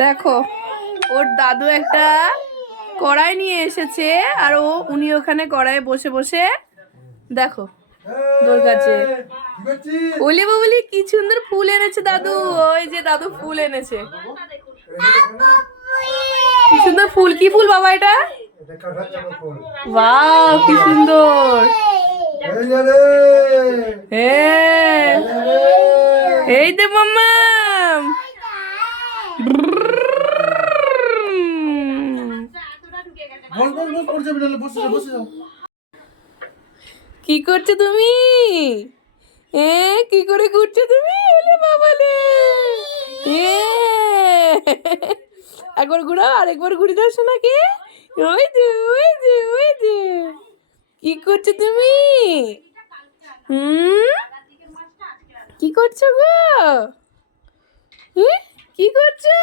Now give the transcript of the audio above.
দেখো ওর দাদু একটা কড়াই নিয়ে এসেছে আর উনি ওখানে কড়াইয়ে বসে বসে দেখো দোল গাছে ওলি বাবলি কি সুন্দর ফুল এনেছে দাদু। ওই যে দাদু ফুল এনেছে, কি সুন্দর ফুল। কি ফুল বাবা এটা? বাহ কি সুন্দর। এই দে মাম্মা। কি করছো তুমি? কি করে ঘুরছো তুমি? ওলে বাবালে। একবার ঘুরাও, আরেকবার ঘুরে দাও সোনাকে। ওই যে ওই যে ওই যে কি করছো তুমি? কি করছো গো? কি করছো?